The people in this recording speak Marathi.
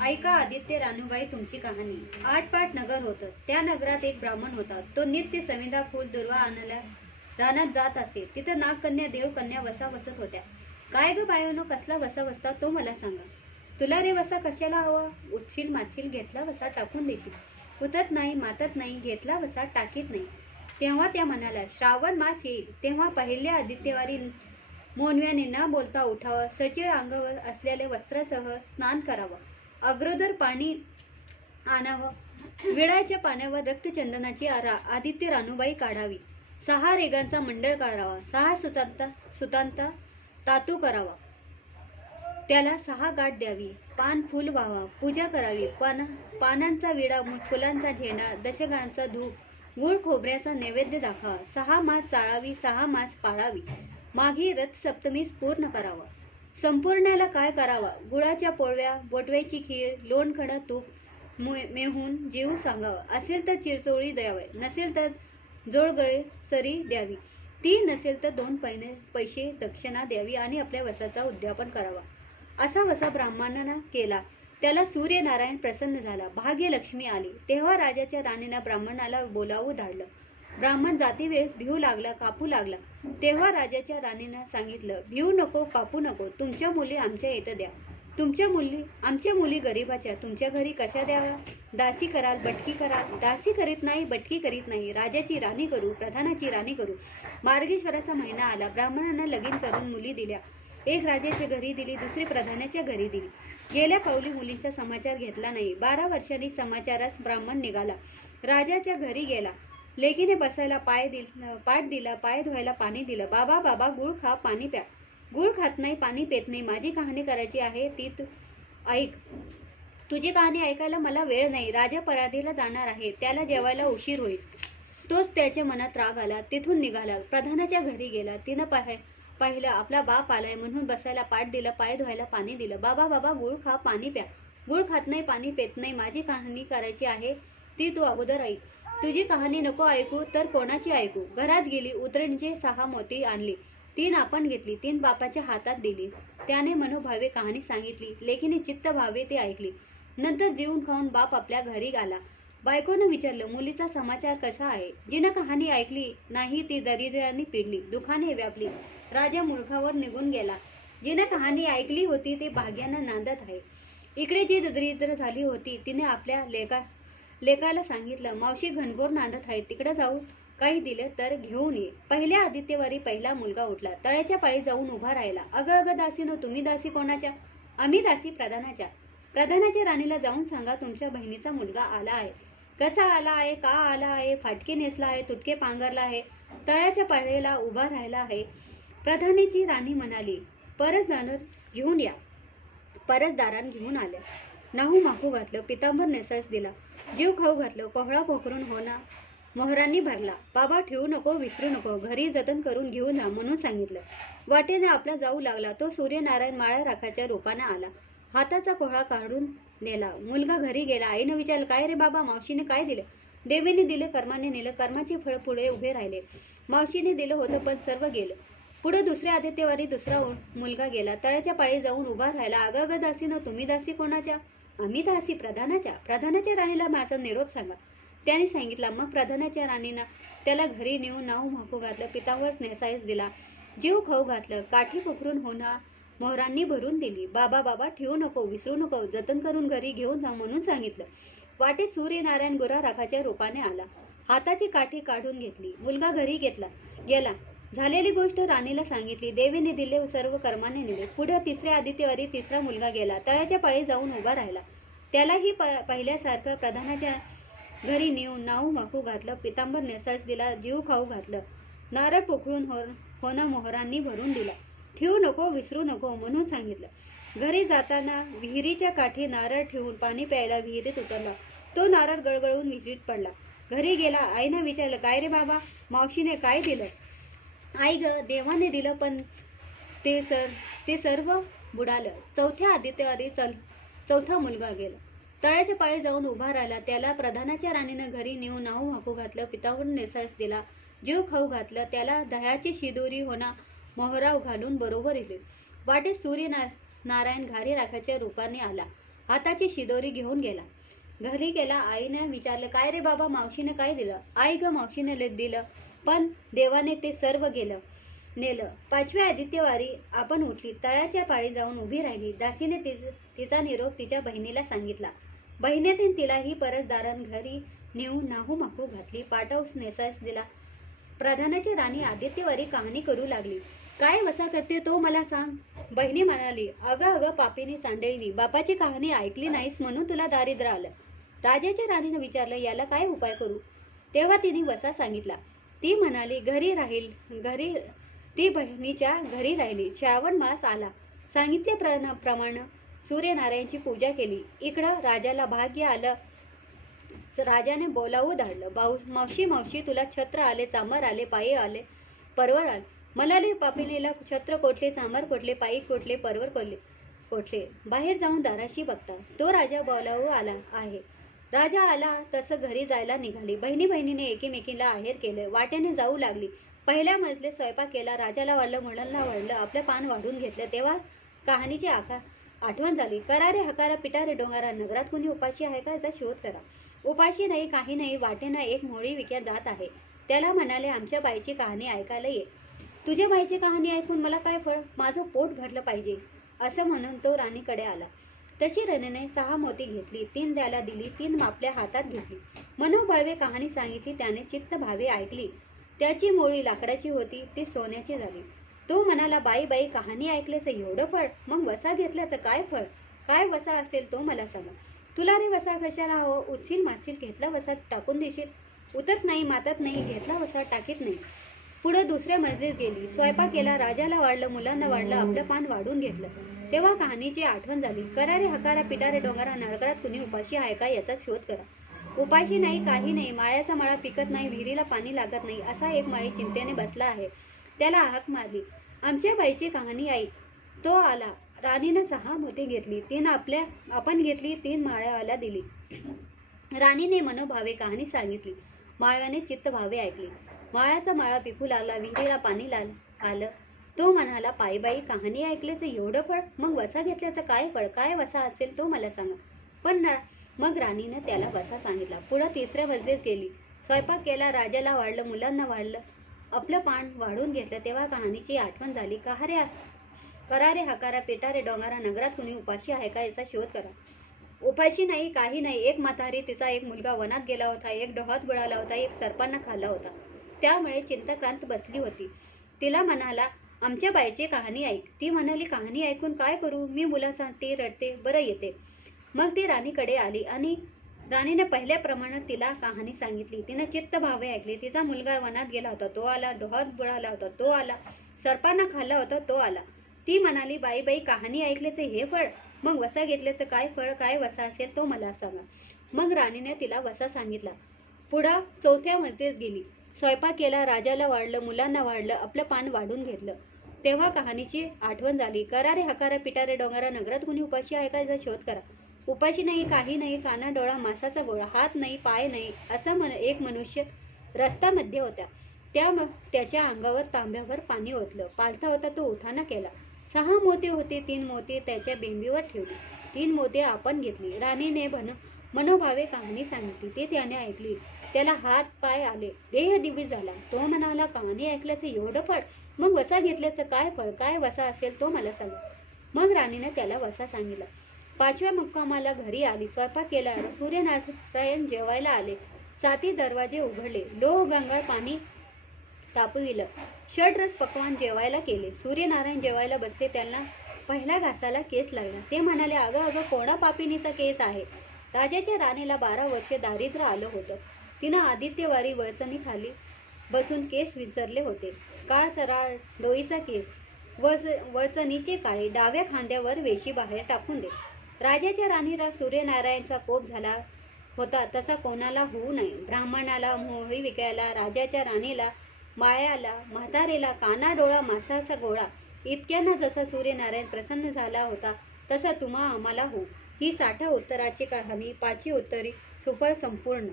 ऐका आदित्य रानूबाई तुमची कहाणी. आटपाट नगर होतं. त्या नगरात एक ब्राह्मण होता. तो नित्य समिधा फुल दुर्वा आणायला रानात जात असे. तिथं नागकन्या देवकन्या वसा वसत होत्या. काय ग बायोनो, कसला वसा वसता तो मला सांगा. तुला रे वसा कशाला हवा? उठशील मातशील घेतला वसा टाकून देशील. उतत नाही मातत नाही घेतला वसा टाकीत नाही. तेव्हा त्या म्हणाल्या, श्रावण मास येईल तेव्हा पहिल्या आदित्यवारी मोनव्याने न बोलता उठावं, सचिळ अंगावर असलेल्या वस्त्रासह स्नान करावं, अग्रोदर पाणी आणावं, विडाच्या पाण्यावर रक्तचंदनाची आदित्य रानूबाई काढावी, 6 रेगांचा मंडळ काढावा, 6 सुतांता तातू करावा, त्याला 6 गाठ द्यावी, पान फुल व्हावा, पूजा करावी, पानांचा विडा, फुलांचा झेंडा, दशकांचा धूप, गुळ खोबऱ्याचा नैवेद्य दाखवा, 6 मास चाळावी, 6 मास पाळावी, माघी रथसप्तमीस पूर्ण करावा. संपूर्णाला काय करावा? गुळाच्या पोळव्या, बोटव्याची खीर, लोणखडा तूप मेहून जेवू सांगावं. असेल तर चिरचोळी द्यावे, नसेल तर जोळगळे सरी द्यावी, ती नसेल तर 2 पैसे दक्षिणा द्यावी आणि आपल्या वसाचा उद्यापन करावा. असा वसा ब्राह्मणानं केला. त्याला सूर्यनारायण प्रसन्न झाला. भाग्यलक्ष्मी आली. तेव्हा राजाच्या राणीनं ब्राह्मणाला बोलावून धाडलं. ब्राह्मण जाती वेळेस भिवू लागला, कापू लागला. तेव्हा राजाच्या राणीनं सांगितलं, भिवू नको, कापू नको, तुमच्या मुली आमच्या इथं द्या. आमच्या मुली गरीबाच्या, तुमच्या घरी कशा द्याव्या? दासी कराल, बटकी कराल. दासी करीत नाही, बटकी करीत नाही, राजाची राणी करू, प्रधानाची राणी करू. मार्गेश्वराचा महिना आला. ब्राह्मणांना लगीन करून मुली दिल्या. एक राजाच्या घरी दिली, दुसरी प्रधानाच्या घरी दिली. गेल्या पावली मुलींचा समाचार घेतला नाही. 12 वर्षांनी समाचारास ब्राह्मण निघाला. राजाच्या घरी गेला. लेकीने बसायला पाट दिला, पाय धुवायला पाणी दिलं. बाबा बाबा, गुळ खा, पाणी प्या. गुळ खात नाही, पाणी पेत नाही. माझी कहाणी करायची आहे, ती ऐक. तुझी कहाणी ऐकायला मला वेळ नाही. राजा पराधीला जाणार आहे, त्याला जेवायला उशीर होईल. तोच त्याच्या मनात राग आला. तिथून निघाला. प्रधानाच्या घरी गेला. तिनं पाहिलं आपला बाप आलाय म्हणून बसायला पाट दिलं, पाय धुवायला पाणी दिलं. बाबा बाबा, गुळ खा, पाणी प्या. गुळ खात नाही, पाणी पेत नाही. माझी कहाणी करायची आहे, ती तू अगोदर ऐक. तुझी कहाणी नको ऐकू तर कोणाची ऐकू? घरात गेली. उतरणीचे 6 मोती आणली. 3 आपण घेतली, 3 बापाच्या हातात दिली. त्याने मनोभावे कहाणी सांगितली. लेकीने चित्त भावे ते ऐकली. नंतर जेवून खाऊन बाप आपल्या घरी आला. बायकोनं विचारलं, मुलीचा समाचार कसा आहे? जिनं कहाणी ऐकली नाही ती दरिद्राने पिडली, दुःखाने व्यापली. राजा मूर्खावर निघून गेला. जिनं कहाणी ऐकली होती ते भाग्यानं नांदत आहे. इकडे जी दरिद्र झाली होती तिने आपल्या लेकाला सांगितलं, मावशी घनघोर नांदत आहे, तिकडे जाऊन काही दिलं तर घेऊन ये. पहिल्या आदित्यवारी पहिला मुलगा उठला. तळ्याच्या पाळी जाऊन उभा राहिला. अगं दासीनो, तुम्ही दासी कोणाच्या? आम्ही दासी प्रधानाच्या. प्रधानाच्या राणीला जाऊन सांगा, तुमच्या बहिणीचा मुलगा आला आहे. कसा आला आहे, का आला आहे, फाटके नेसला आहे, तुटके पांघरला आहे, तळ्याच्या पाळीला उभा राहिला आहे. प्रधानीची राणी म्हणाली, परसदार घेऊन या. परसदारान घेऊन आल्या. नाहू माखू घातलं, पितांबर नेसास दिला, जीव खाऊ घातलं, कोहळा पोखरून होना मोहरांनी भरला. बाबा ठेवू नको, विसरू नको, घरी जतन करून घेऊन जा म्हणून सांगितलं. वाटेने आपला जाऊ लागला. तो सूर्यनारायण माळ्या राखाच्या रूपाने आला. हाताचा कोहळा काढून नेला. मुलगा घरी गेला. आईनं विचारलं, काय रे बाबा, मावशीने काय दिलं? देवीने दिले, कर्माने नेलं. कर्माचे फळ पुढे उभे राहिले. मावशीने दिलं होतं पण सर्व गेलं. पुढे दुसऱ्या आदित्यवारी दुसरा मुलगा गेला. तळ्याच्या पाळी जाऊन उभा राहिला. अगं दासीनो, तुम्ही दासी कोणाच्या? आम्ही दासी प्रधानाच्या. प्रधानाच्या राणीला माझा निरोप सांगा. त्याने सांगितला. मग प्रधानाच्या राणीनं त्याला घरी नेऊन नाव माखू घातलं, पितांबर नेसायस दिला, जीव खाऊ घातलं, काठी पोखरून होना मोहरांनी भरून दिली. बाबा बाबा ठेवू नको, विसरू नको, जतन करून घरी घेऊन जा म्हणून सांगितलं. वाटेत सूर्यनारायण गुरा राखाच्या रूपाने आला. हाताची काठी काढून घेतली. मुलगा घरी गेला. झालेली गोष्ट राणीला सांगितली. देवीने दिले, सर्व कर्माने नेले. पुढे तिसऱ्या आदित्यवारी तिसरा मुलगा गेला. तळ्याच्या पाळी जाऊन उभा राहिला. त्यालाही पहिल्यासारखं प्रधानाच्या घरी नेऊन नाऊ माखू घातलं, पितांबर नेसास दिला, जीव खाऊ घातलं, नारळ पोखरून होना मोहरांनी भरून दिला. ठेवू नको, विसरू नको म्हणून सांगितलं. घरी जाताना विहिरीच्या काठी नारळ ठेवून पाणी प्यायला विहिरीत उतरला. तो नारळ गळगळून विहिरीत पडला. घरी गेला. आईनं विचारलं, काय रे बाबा, मावशीने काय दिलं? आई ग, देवाने दिलं पण ते सर्व बुडालं. चौथ्या आदित्यवारी चौथा मुलगा गेला. तळ्याच्या पाळी जाऊन उभा राहिला. त्याला प्रधानाच्या राणीनं घरी नेऊन नाऊ हाकू घातलं, पितांबर नेसास दिला, जीव खाऊ घातलं, त्याला दह्याची शिदोरी होना मोहराव घालून बरोबर येले. वाटेत सूर्यनारायण घारी राखाच्या रूपाने आला. हाताची शिदोरी घेऊन गेला. घरी गेला. आईने विचारलं, काय रे बाबा, मावशीने काय दिलं? आई ग, मावशीने दिलं, पण देवाने ते सर्व नेलं. 5व्या आदित्यवारी आपण उठली. तळ्याच्या पाळी जाऊन उभी राहिली. दासीने तिचा निरोप तिच्या बहिणीला सांगितला. बहिणीने तिलाही परत दारण घरी नेऊन नाहूमाहू घातली. पाटव नेसास दिला. प्रधानाची राणी आदित्यवारी कहाणी करू लागली. काय वसा करते तो मला सांग. बहिणी म्हणाली, अगं अगं पापीनी सांडळीनी, बापाची कहाणी ऐकली नाहीस म्हणून तुला दारिद्र्य आलं. राजाच्या राणीने विचारलं, याला काय उपाय करू? तेव्हा तिने वसा सांगितला. ती म्हणाली, ती बहिणीच्या घरी राहिली. श्रावण मास आला. सांगितल्याप्रमाणे सूर्यनारायणची पूजा केली. इकडं राजाला भाग्य आलं. राजाने बोलावू धाडलं. मावशी मावशी, तुला छत्र आले, चामर आले, पायी आले, परवर आले. मलाली पापिनीला छत्र कोठले, चामर कोठले, पायी कोठले, परवर कोठले. बाहेर जाऊन दाराशी बघता तो राजा बोलावू आला आहे. राजा आला तसं घरी जायला निघाली. बहिणीने एकीमेकीला आहेर केलं. वाट्याने जाऊ लागली. पहिल्या मजले स्वयंपाक केला. राजाला वाढलं, मुलांना वाढलं, आपलं पान वाढून घेतलं. तेव्हा कहाणीची आठवण झाली. करा रे हकारा, पिटा रे डोंगारा, नगरात कोणी उपाशी आहे का, याचा शोध करा. उपाशी नाही, काही नाही, वाटेनं एक मोळी विक्या जात आहे. त्याला म्हणाले, आमच्या बाईची कहाणी ऐकायला ये. तुझ्या बाईची कहाणी ऐकून मला काय फळ, माझं पोट भरलं पाहिजे, असं म्हणून तो राणीकडे आला. तशी राणीने 6 मोती घेतली. 3 त्याला दिली. 3 आपल्या हातात घेतली. मनोभावे कहाणी सांगितली. त्याने चित्तभावे ऐकली. त्याची मोळी लाकडाची होती, ती सोन्याची झाली. तो म्हणाला, बाई बाई, कहाणी ऐकल्याचं एवढं फळ, मग वसा घेतल्याचं काय फळ? काय वसा असेल तो मला सांगा. तुला रे वसा कशाला हवं? उचशील माचशील, घेतला वसा टाकून देशील. उतत नाही, मातत नाही, घेतला वसा टाकीत नाही. पुढे दुसऱ्या मजलीत गेली. स्वयंपाक केला. राजाला वाढलं, मुलांना वाढलं, आपलं पान वाढून घेतलं. तेव्हा कहाणीची आठवण झाली. करा रे हकारा, पिटा रे डोंगारा, नरकात कुणी उपाशी आहे का, याचा शोध करा. उपाशी नाही, काही नाही, माळ्याचा मळा पिकत नाही, विहिरीला पाणी लागत नाही, असा एक माळी चिंतेने बसला आहे. त्याला हाक मारली, आमच्या बाईची कहाणी ऐक. तो आला. राणीनं 6 मोती घेतली. 3 आपण घेतली. 3 माळ्याला दिली. राणीने मनोभावे कहाणी सांगितली. माळ्याने चित्तभावे ऐकली. माळ्याचा माळा पिकू लागला. विहिरीला पाणी आलं. तो म्हणाला, पायीबाई, कहाणी ऐकल्याचं एवढं फळ, मग वसा घेतल्याचं काय फळ? काय वसा असेल तो मला सांगा. पण मग राणीनं त्याला वसा सांगितला. पुढं 3ऱ्या मजलीत गेली. स्वयंपाक केला. राजाला वाढलं, मुलांना वाढलं, आपलं पान वाढून घेतलं. तेव्हा कहाणीची आठवण झाली. करा रे हकारा, पेटा रे डोंगारा, नगरात कुणी उपाशी आहे का, याचा शोध करा. उपाशी नाही, काही नाही, एक म्हातारी, तिचा एक मुलगा वनात गेला होता, एक डोहात बुडाला होता, एक सर्पांना खाल्ला होता. त्यामुळे चिंताक्रांत बसली होती. तिला म्हणाला, आमच्या बाईची कहाणी ऐक. ती म्हणाली, कहाणी ऐकून काय करू, मी मुलासाठी रडते, बरं येते. मग ती राणीकडे आली आणि राणीने पहिल्याप्रमाणे तिला कहाणी सांगितली. तिने चित्तभावे ऐकली. तिचा मुलगा वनात गेला होता, तो आला, डोहात बुडाला होता, तो आला, सर्पांना खाल्ला होता, तो आला. ती म्हणाली, बाई बाई, कहाणी ऐकल्याचं हे फळ, मग वसा घेतल्याचं काय फळ? काय वसा असेल तो मला सांगा. मग राणीने तिला वसा सांगितला. पुढं 4थ्या मजलीत गेली. स्वयंपाक केला. राजाला वाढलं, मुलांना वाढलं, आपलं पान वाढून घेतलं. तेव्हा कहाणीची आठवण झाली. करा रे हकारा, पिटा रे डोंगारा, नगरात कुणी उपाशी आहे का, याचा शोध करा. उपाशी नाही, काही नाही, काना डोळा मासाचा गोळा, हात नाही, पाय नाही, असा एक मनुष्य रस्त्यामध्ये होता. त्याच्या अंगावर तांब्यावर पाणी ओतलं. पालथा होता, तो उठाणा केला. 6 मोती होते. 3 मोती त्याच्या बेंबीवर ठेवली. 3 मोती आपण घेतली. राणीने मनोभावे कहाणी सांगितली. ती त्याने ऐकली. त्याला हात पाय आले, देह दिव्य झाला. तो म्हणाला, कहाणी ऐकल्याचं एवढं फळ, मग वसा घेतल्याचं काय फळ? काय वसा असेल तो मला सांगा. मग राणीने त्याला वसा सांगितला. 5व्या मुक्कामाला घरी आली. स्वयंपाक केला. सूर्यनारायण जेवायला आले. 7 दरवाजे उघडले. लोह गंगाळ पाणी तापविलं. षड्रस पक्वान जेवायला केले. सूर्यनारायण जेवायला बसले. त्यांना पहिल्या घासाला केस लागला. ते म्हणाले, अगं अगं, कोणा पापिनीचा केस आहे? राजाच्या राणीला 12 वर्षे दारिद्र्य आलं होतं. तिनं आदित्यवारी वळचणी खाली बसून केस विंचरले होते. काळ चराळ डोईचा केस, वळचणीचे काळे, डाव्या खांद्यावर वेशी बाहेर टाकून दे. राजाच्या राणीला सूर्यनारायणचा कोप झाला होता, तसा कोणाला होऊ नये. ब्राह्मणाला, मोहळी विकायला, राजाच्या राणीला, माळ्याला, म्हातारेला, काना डोळा मासाचा गोळा, इतक्यांना जसा सूर्यनारायण प्रसन्न झाला होता, तसा तुम्हा आम्हाला हो. ही 60 उत्तराची कहाणी, 5वी उत्तरी सुफळ संपूर्ण.